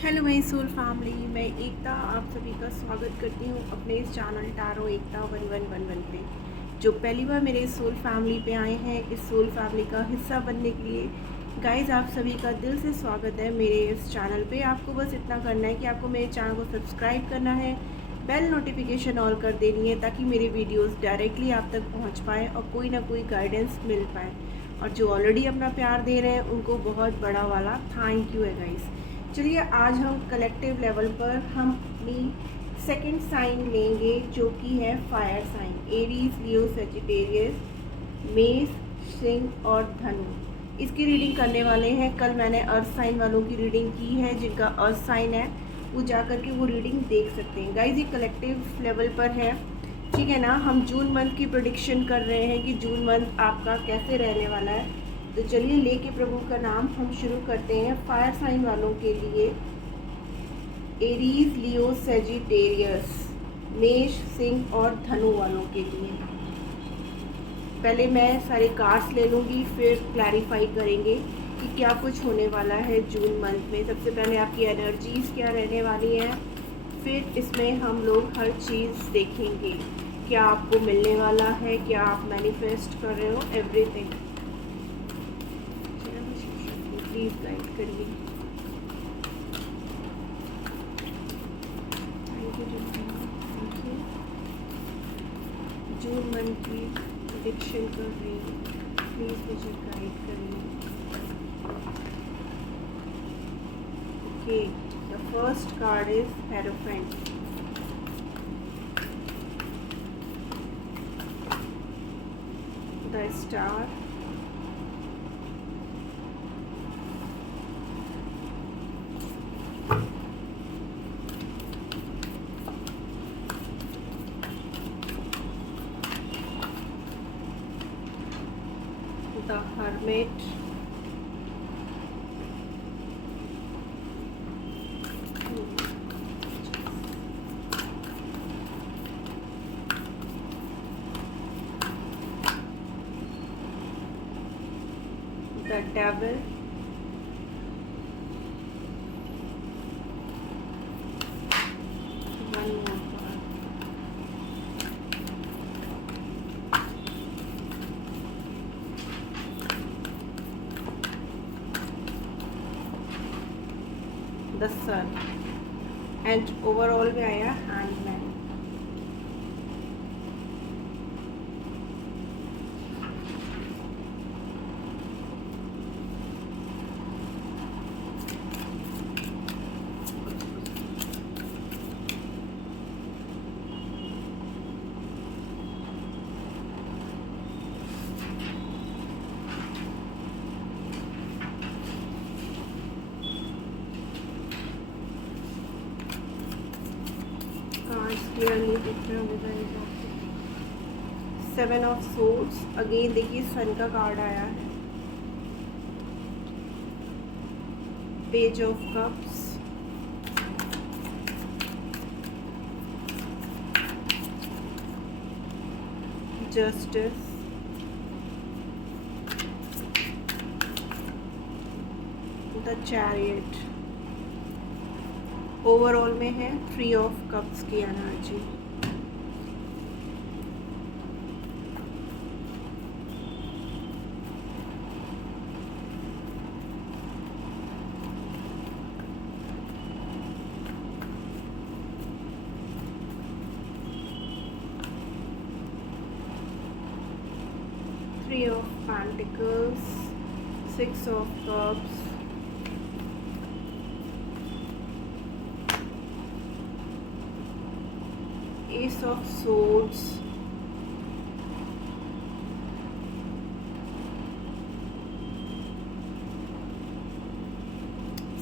Hello my soul family, मैं एकता आप सभी का स्वागत करती हूँ अपने इस चैनल टैरो एकता 1111 पे। जो पहली बार मेरे इस सोल फैमिली पे आए हैं, इस सोल फैमिली का हिस्सा बनने के लिए गाइस आप सभी का दिल से स्वागत है मेरे इस चैनल पे। आपको बस इतना करना है कि आपको मेरे चैनल को सब्सक्राइब करना है, बेल नोटिफिकेशन ऑल कर देनी है ताकि मेरे वीडियोज़ डायरेक्टली आप तक पहुँच पाए और कोई ना कोई गाइडेंस मिल पाए। और जो ऑलरेडी अपना प्यार दे रहे हैं उनको बहुत बड़ा वाला थैंक यू है गाइस। चलिए आज हम कलेक्टिव लेवल पर हम अपनी सेकंड साइन लेंगे जो कि है fire sign, Aries, Leo, Sagittarius, मेष, सिंह और धनु। इसकी रीडिंग करने वाले हैं। कल मैंने अर्थ साइन वालों की रीडिंग की है, जिनका अर्थ साइन है वो जा कर के वो रीडिंग देख सकते हैं। गाइज ये कलेक्टिव लेवल पर है, ठीक है ना। हम जून मंथ की प्रेडिक्शन कर रहे हैं कि जून मंथ आपका कैसे रहने वाला है। तो चलिए लेके प्रभु का नाम हम शुरू करते हैं। फायर साइन वालों के लिए एरीज, लियो, सेजिटेरियस, मेष, सिंह और धनु वालों के लिए पहले मैं सारे कार्ड्स ले लूँगी, फिर क्लैरिफाई करेंगे कि क्या कुछ होने वाला है जून मंथ में। सबसे पहले आपकी एनर्जीज़ क्या रहने वाली हैं, फिर इसमें हम लोग हर चीज़ देखेंगे क्या आपको मिलने वाला है, क्या आप मैनिफेस्ट कर रहे हो, एवरीथिंग। प्लीज़ गाइड करिए। Thank you thank you. June month की प्रेडिक्शन कर रही हूँ, प्लीज़ मुझे गाइड करिए। Okay, the first card is hierophant. The star, the hermit, the devil, one more card, the sun, and overall में आया hangman। Clearly दिख रहे होंगे गाइस आपको। सेवन ऑफ सोर्ड्स, अगेन देखिए सन का कार्ड आया है। Page of cups, justice, the chariot. Overall में है थ्री ऑफ कप्स की energy. Three of pentacles, six of cups, Ace of Swords,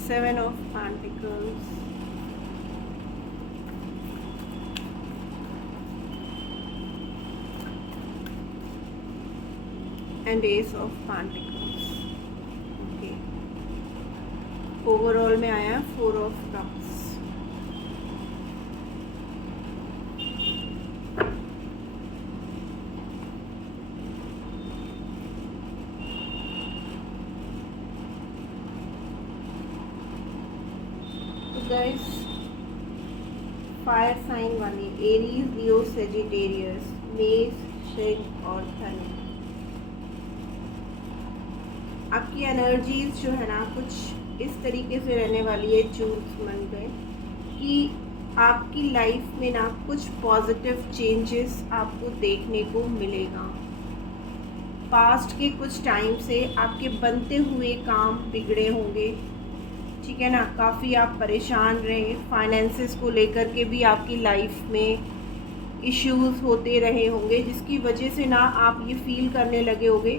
Seven of Pentacles, and Ace of Pentacles। Okay, overall में आया four of cups. Guys, fire sign वाले Aries, Leo, Sagittarius, मेष, सिंह और धनु, आपकी energies जो है ना कुछ इस तरीके से रहने वाली है जून मंथ में कि आपकी लाइफ में ना कुछ पॉजिटिव चेंजेस आपको देखने को मिलेगा। पास्ट के कुछ टाइम से आपके बनते हुए काम बिगड़े होंगे, ठीक है ना। काफ़ी आप परेशान रहे, फाइनेंसेस को लेकर के भी आपकी लाइफ में इश्यूज होते रहे होंगे, जिसकी वजह से ना आप ये फील करने लगे होंगे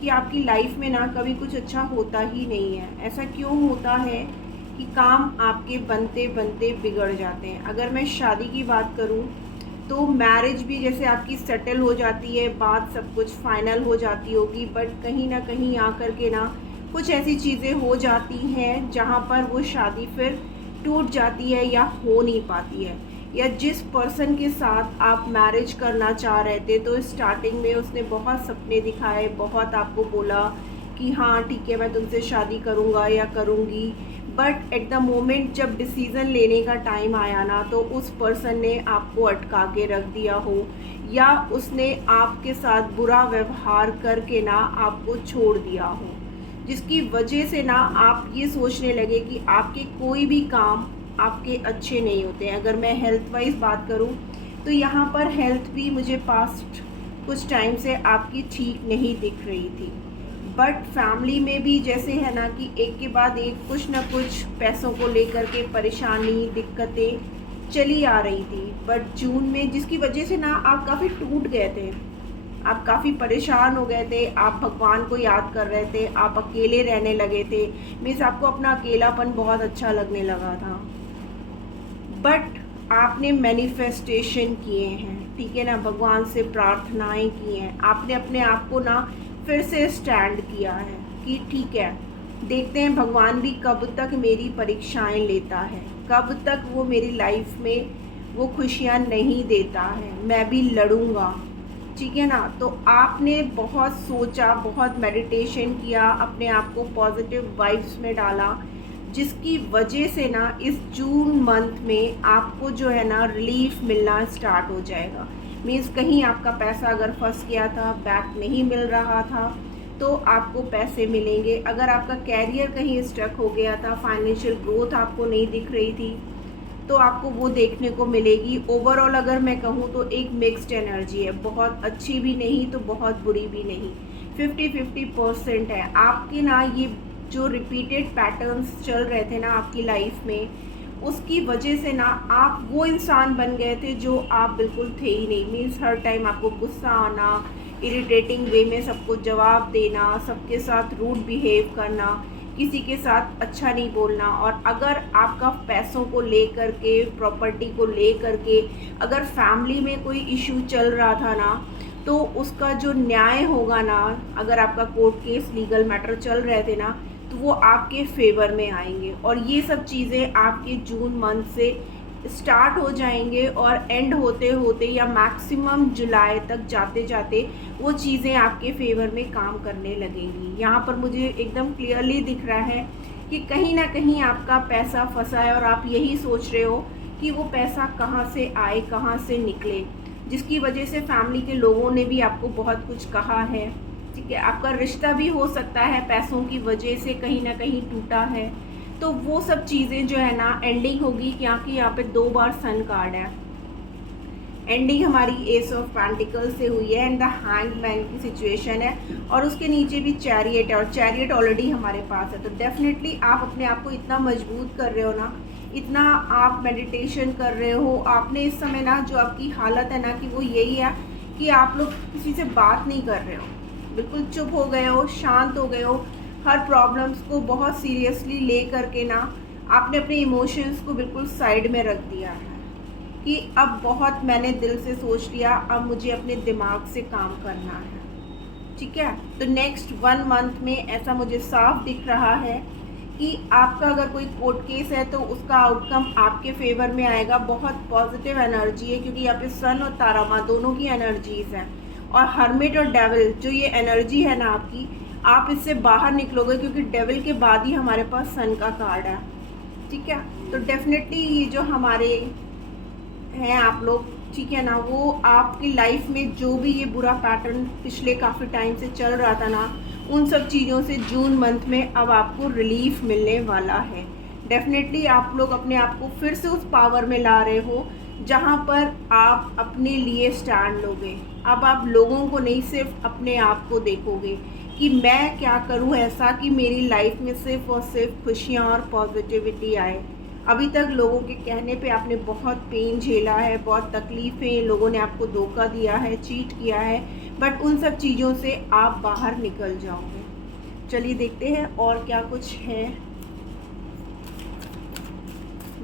कि आपकी लाइफ में ना कभी कुछ अच्छा होता ही नहीं है। ऐसा क्यों होता है कि काम आपके बनते बनते बिगड़ जाते हैं। अगर मैं शादी की बात करूं तो मैरिज भी जैसे आपकी सेटल हो जाती है, बात सब कुछ फाइनल हो जाती होगी, बट कहीं ना कहीं आकर के ना कुछ ऐसी चीज़ें हो जाती हैं जहाँ पर वो शादी फिर टूट जाती है या हो नहीं पाती है। या जिस पर्सन के साथ आप मैरिज करना चाह रहे थे तो स्टार्टिंग में उसने बहुत सपने दिखाए, बहुत आपको बोला कि हाँ ठीक है मैं तुमसे शादी करूँगा या करूँगी, बट एट द मोमेंट जब डिसीज़न लेने का टाइम आया ना तो उस पर्सन ने आपको अटका के रख दिया हो या उसने आपके साथ बुरा व्यवहार करके ना आपको छोड़ दिया हो, जिसकी वजह से ना आप ये सोचने लगे कि आपके कोई भी काम आपके अच्छे नहीं होते हैं। अगर मैं हेल्थ वाइज बात करूं तो यहाँ पर हेल्थ भी मुझे पास्ट कुछ टाइम से आपकी ठीक नहीं दिख रही थी, बट फैमिली में भी जैसे है ना कि एक के बाद एक कुछ ना कुछ पैसों को लेकर के परेशानी दिक्कतें चली आ रही थी। बट जून में जिसकी वजह से ना आप काफ़ी टूट गए थे, आप काफ़ी परेशान हो गए थे, आप भगवान को याद कर रहे थे, आप अकेले रहने लगे थे, मीन्स आपको अपना अकेलापन बहुत अच्छा लगने लगा था। बट आपने मैनिफेस्टेशन किए हैं, ठीक है ना, भगवान से प्रार्थनाएं की हैं, आपने अपने आप को ना फिर से स्टैंड किया है कि ठीक है देखते हैं भगवान भी कब तक मेरी परीक्षाएं लेता है, कब तक वो मेरी लाइफ में वो खुशियां नहीं देता है, मैं भी लड़ूंगा, ठीक है ना। तो आपने बहुत सोचा, बहुत मेडिटेशन किया, अपने आप को पॉजिटिव वाइब्स में डाला, जिसकी वजह से ना इस जून मंथ में आपको जो है ना रिलीफ मिलना स्टार्ट हो जाएगा। मीन्स कहीं आपका पैसा अगर फंस गया था, बैक नहीं मिल रहा था, तो आपको पैसे मिलेंगे। अगर आपका कैरियर कहीं स्टक हो गया था, फाइनेंशियल ग्रोथ आपको नहीं दिख रही थी, तो आपको वो देखने को मिलेगी। ओवरऑल अगर मैं कहूँ तो एक मिक्स्ड एनर्जी है, बहुत अच्छी भी नहीं तो बहुत बुरी भी नहीं, 50-50% है। आपके ना ये जो रिपीटेड पैटर्न्स चल रहे थे ना आपकी लाइफ में, उसकी वजह से ना आप वो इंसान बन गए थे जो आप बिल्कुल थे ही नहीं। मीन्स हर टाइम आपको गुस्सा आना, इरिटेटिंग वे में सबको जवाब देना, सबके साथ रूड बिहेव करना, किसी के साथ अच्छा नहीं बोलना। और अगर आपका पैसों को लेकर के, प्रॉपर्टी को लेकर के अगर फैमिली में कोई इशू चल रहा था ना, तो उसका जो न्याय होगा ना, अगर आपका कोर्ट केस लीगल मैटर चल रहे थे ना, तो वो आपके फेवर में आएंगे। और ये सब चीज़ें आपके जून मंथ से स्टार्ट हो जाएंगे और एंड होते होते या मैक्सिमम जुलाई तक जाते जाते वो चीज़ें आपके फेवर में काम करने लगेंगी। यहाँ पर मुझे एकदम क्लियरली दिख रहा है कि कहीं ना कहीं आपका पैसा फंसा है और आप यही सोच रहे हो कि वो पैसा कहाँ से आए, कहाँ से निकले, जिसकी वजह से फैमिली के लोगों ने भी आपको बहुत कुछ कहा है, ठीक है। आपका रिश्ता भी हो सकता है पैसों की वजह से कहीं ना कहीं टूटा है। तो वो सब चीज़ें जो है ना एंडिंग होगी, क्योंकि यहाँ पे 2 बार सन कार्ड है। एंडिंग हमारी एस ऑफ पेंटिकल से हुई है एंड द हैंगमैन की सिचुएशन है, और उसके नीचे भी चैरियट है, और चैरियट ऑलरेडी हमारे पास है। तो डेफिनेटली आप अपने आप को इतना मजबूत कर रहे हो ना, इतना आप मेडिटेशन कर रहे हो, आपने इस समय ना जो आपकी हालत है ना कि वो यही है कि आप लोग किसी से बात नहीं कर रहे हो, बिल्कुल चुप हो गए हो, शांत हो गए हो, हर प्रॉब्लम्स को बहुत सीरियसली ले करके ना आपने अपने इमोशंस को बिल्कुल साइड में रख दिया है कि अब बहुत मैंने दिल से सोच लिया, अब मुझे अपने दिमाग से काम करना है, ठीक है। तो नेक्स्ट 1 मंथ में ऐसा मुझे साफ दिख रहा है कि आपका अगर कोई कोर्ट केस है तो उसका आउटकम आपके फेवर में आएगा। बहुत पॉजिटिव एनर्जी है, क्योंकि यहाँ पे सन और तारा माँ दोनों की एनर्जीज हैं, और हर्मिट और डेविल जो ये एनर्जी है ना आपकी, आप इससे बाहर निकलोगे, क्योंकि डेविल के बाद ही हमारे पास सन का कार्ड है। ठीक है। तो डेफिनेटली ये जो हमारे हैं आप लोग, ठीक है ना, वो आपकी लाइफ में जो भी ये बुरा पैटर्न पिछले काफ़ी टाइम से चल रहा था ना, उन सब चीज़ों से जून मंथ में अब आपको रिलीफ मिलने वाला है। डेफिनेटली आप लोग अपने आप को फिर से उस पावर में ला रहे हो जहाँ पर आप अपने लिए स्टैंड लोगे। अब आप लोगों को नहीं, सिर्फ अपने आप को देखोगे कि मैं क्या करूं ऐसा कि मेरी लाइफ में सिर्फ और सिर्फ खुशियां और पॉजिटिविटी आए। अभी तक लोगों के कहने पे आपने बहुत पेन झेला है, बहुत तकलीफ़ें, लोगों ने आपको धोखा दिया है, चीट किया है, बट उन सब चीज़ों से आप बाहर निकल जाओगे। चलिए देखते हैं और क्या कुछ है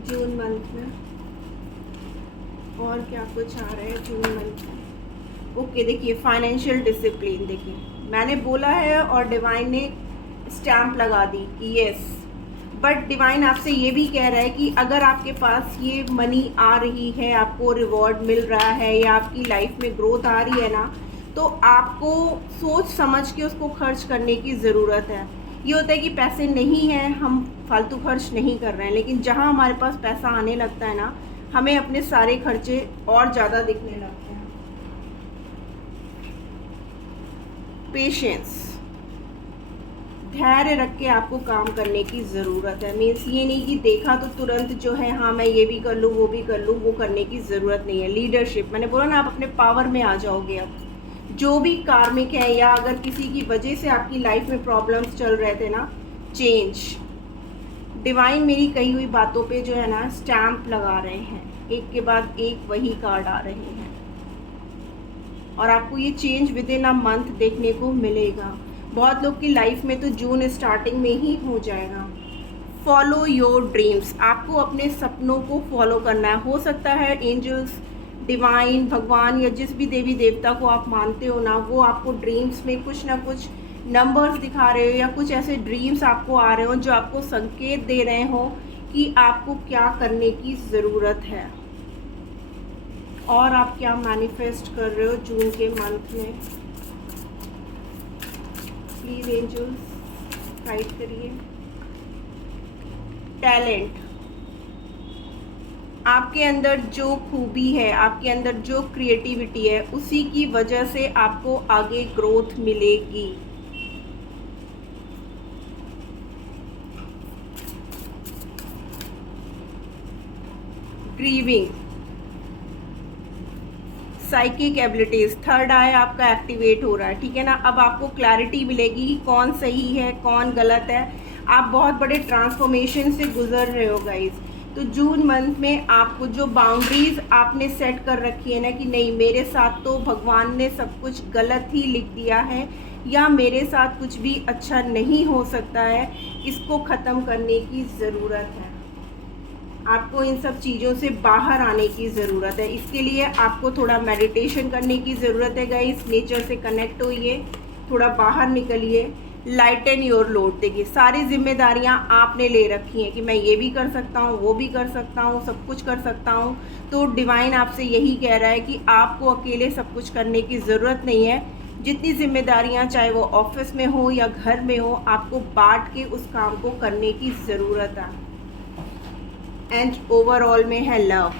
जून मंथ में, और क्या कुछ आ रहा है जून मंथ में। ओके, देखिए फाइनेंशियल डिसिप्लिन, देखिए मैंने बोला है और डिवाइन ने स्टैम्प लगा दी कि यस, बट डिवाइन आपसे ये भी कह रहा है कि अगर आपके पास ये मनी आ रही है, आपको रिवॉर्ड मिल रहा है या आपकी लाइफ में ग्रोथ आ रही है ना, तो आपको सोच समझ के उसको खर्च करने की ज़रूरत है। ये होता है कि पैसे नहीं हैं, हम फालतू खर्च नहीं कर रहे हैं, लेकिन जहाँ हमारे पास पैसा आने लगता है ना, हमें अपने सारे खर्चे और ज़्यादा दिखने लगते हैं। पेशेंस, धैर्य रख के आपको काम करने की ज़रूरत है। मीन्स ये नहीं कि देखा तो तुरंत जो है हाँ मैं ये भी कर लूँ वो भी कर लूँ, वो करने की ज़रूरत नहीं है। लीडरशिप, मैंने बोला ना, आप अपने पावर में आ जाओगे। अब जो भी कार्मिक है या अगर किसी की वजह से आपकी लाइफ में प्रॉब्लम्स चल रहे थे ना, चेंज, डिवाइन मेरी कही हुई बातों पे जो है ना स्टैम्प लगा रहे हैं, एक के बाद एक वही कार्ड आ रहे हैं, और आपको ये change with in a month देखने को मिलेगा। बहुत लोग की लाइफ में तो जून स्टार्टिंग में ही हो जाएगा। फॉलो योर ड्रीम्स, आपको अपने सपनों को फॉलो करना है। हो सकता है एंजल्स, डिवाइन, भगवान या जिस भी देवी देवता को आप मानते हो ना, वो आपको ड्रीम्स में कुछ ना कुछ नंबर्स दिखा रहे हो या कुछ ऐसे ड्रीम्स आपको आ रहे हो जो आपको संकेत दे रहे हो कि आपको क्या करने की ज़रूरत है और आप क्या मैनिफेस्ट कर रहे हो जून के मंथ में। प्लीज़ एंजल्स गाइड करिए। टैलेंट, आपके अंदर जो खूबी है, आपके अंदर जो क्रिएटिविटी है, उसी की वजह से आपको आगे ग्रोथ मिलेगी। ग्रीविंग, साइकिक एबिलिटीज़, थर्ड आई आपका एक्टिवेट हो रहा है, ठीक है ना। अब आपको क्लैरिटी मिलेगी कि कौन सही है कौन गलत है। आप बहुत बड़े ट्रांसफॉर्मेशन से गुजर रहे हो गाइस। तो जून मंथ में आपको जो बाउंड्रीज आपने सेट कर रखी है ना कि नहीं, मेरे साथ तो भगवान ने सब कुछ गलत ही लिख दिया है या मेरे साथ कुछ भी अच्छा नहीं हो सकता है, इसको ख़त्म करने की ज़रूरत है। आपको इन सब चीज़ों से बाहर आने की ज़रूरत है। इसके लिए आपको थोड़ा मेडिटेशन करने की ज़रूरत है गाइस। नेचर से कनेक्ट होइए, थोड़ा बाहर निकलिए, लाइटन योर लोड। देखिए सारी जिम्मेदारियां आपने ले रखी हैं कि मैं ये भी कर सकता हूँ, वो भी कर सकता हूँ, सब कुछ कर सकता हूँ। तो डिवाइन आपसे यही कह रहा है कि आपको अकेले सब कुछ करने की ज़रूरत नहीं है। जितनी जिम्मेदारियां, चाहे वो ऑफिस में हो या घर में हो, आपको बांट के उस काम को करने की ज़रूरत है। एंड ओवरऑल में है लव।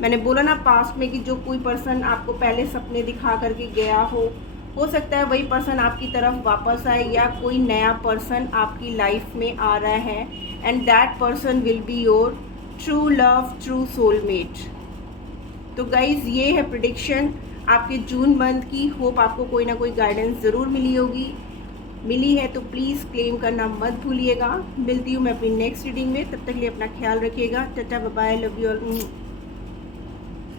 मैंने बोला ना पास्ट में कि जो कोई पर्सन आपको पहले सपने दिखा करके गया हो सकता है वही पर्सन आपकी तरफ वापस आए या कोई नया पर्सन आपकी लाइफ में आ रहा है, and that person will be your true love, true soulmate. तो गाइज ये है प्रिडिक्शन आपके जून मंथ की। होप आपको कोई ना कोई गाइडेंस ज़रूर मिली है तो प्लीज़ क्लेम करना मत भूलिएगा। मिलती हूँ मैं अपनी नेक्स्ट रीडिंग में, तब तक लिए अपना ख्याल रखिएगा। Tata bye bye, love you all.